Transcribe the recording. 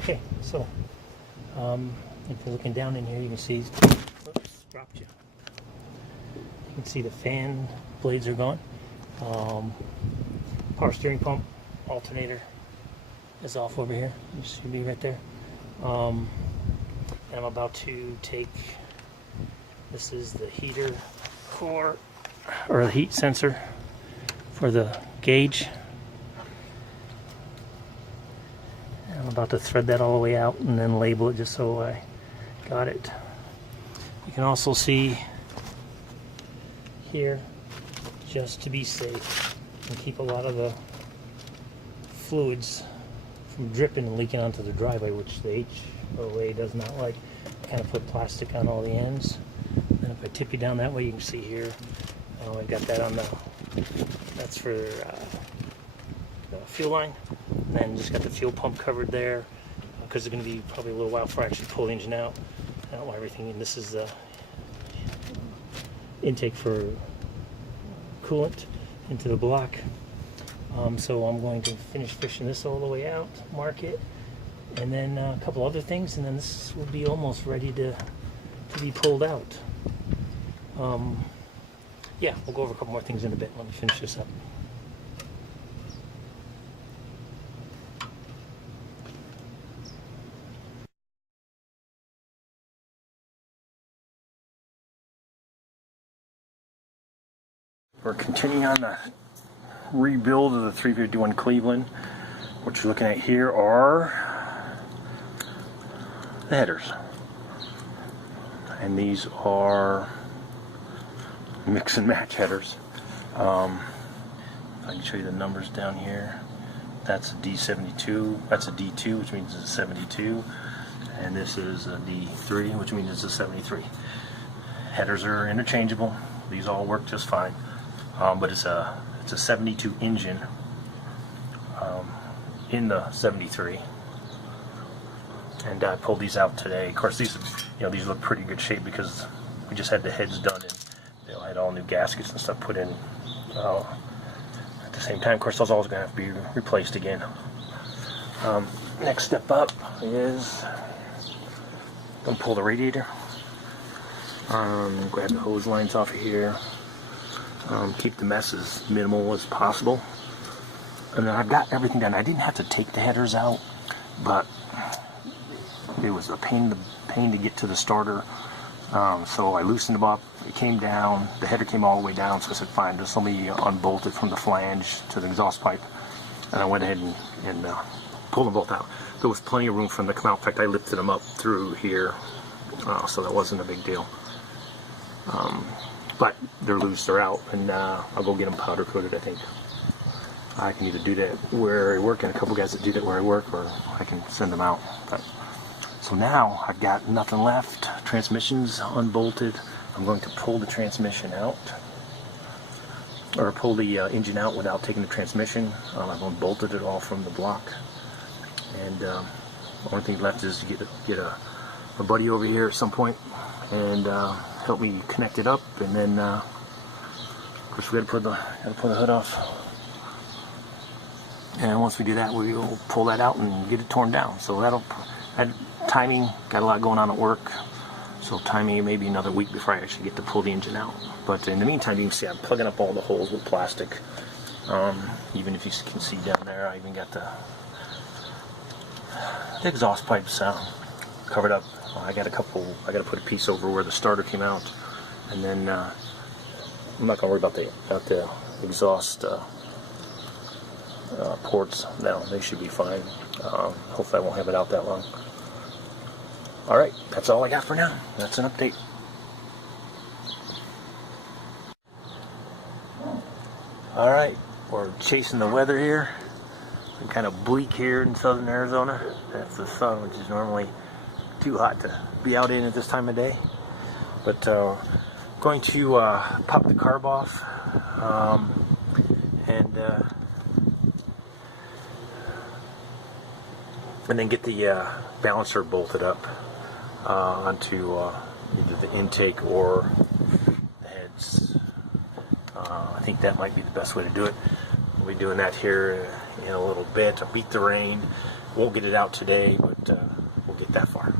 Okay, so if you're looking down in here, you can see, oops, dropped you. You can see the fan blades are gone. Power steering pump, alternator is off over here. You should be right there. And I'm about to take, this is the heater core, or the heat sensor for the gauge. I'm about to thread that all the way out and then label it just so I got it. You can also see here, just to be safe and keep a lot of the fluids from dripping and leaking onto the driveway, which the HOA does not like. Kind of put plastic on all the ends. And if I tip you down that way, you can see here, I got that on the, that's for the fuel line. And then just got the fuel pump covered there, because it's going to be probably a little while before I actually pull the engine out. I don't want everything, and this is the intake for coolant into the block. So I'm going to finish fishing this all the way out, mark it, and then a couple other things, and then this will be almost ready to be pulled out. Yeah, we'll go over a couple more things in a bit. Let me finish this up. We're continuing on the rebuild of the 351 Cleveland. What you're looking at here are the headers. And these are mix and match headers. I can show you the numbers down here. That's a D72, that's a D2, which means it's a 72. And this is a D3, which means it's a 73. Headers are interchangeable. These all work just fine. But it's a 72 engine in the 73, and I pulled these out today. Of course, these look pretty good shape because we just had the heads done and they had all new gaskets and stuff put in at the same time. Of course, those are always going to have to be replaced again. Next step up is going to pull the radiator. Grab the hose lines off of here. Keep the mess as minimal as possible. And then I've got everything done. I didn't have to take the headers out, but it was a pain to get to the starter. So I loosened them up. It came down. The header came all the way down. So I said, fine, just let me unbolt it from the flange to the exhaust pipe. And I went ahead and pulled them both out. There was plenty of room for them to come out. In fact, I lifted them up through here, so that wasn't a big deal. But they're loose, they're out, and I'll go get them powder coated, I think. I can either do that where I work, and a couple guys that do that where I work, or I can send them out. But, so now I've got nothing left. Transmission's unbolted. I'm going to pull the transmission out, or pull the engine out without taking the transmission. I've unbolted it all from the block. And the only thing left is to get a buddy over here at some point and help me connect it up, and then of course we gotta pull the hood off, and once we do that, we will pull that out and get it torn down. So that timing, got a lot going on at work, so timing maybe another week before I actually get to pull the engine out. But in the meantime, you can see I'm plugging up all the holes with plastic. Even if you can see down there, I even got the exhaust pipes covered up. I got to put a piece over where the starter came out, and then I'm not gonna worry about the exhaust ports now. They should be fine. Hopefully I won't have it out that long. Alright, that's all I got for now. That's an update. Alright, we're chasing the weather here. It's kind of bleak here in southern Arizona. That's the sun, which is normally too hot to be out in at this time of day. But going to pop the carb off and then get the balancer bolted up onto either the intake or the heads. I think that might be the best way to do it. We'll be doing that here in a little bit. I'll beat the rain. Won't get it out today, but we'll get that far.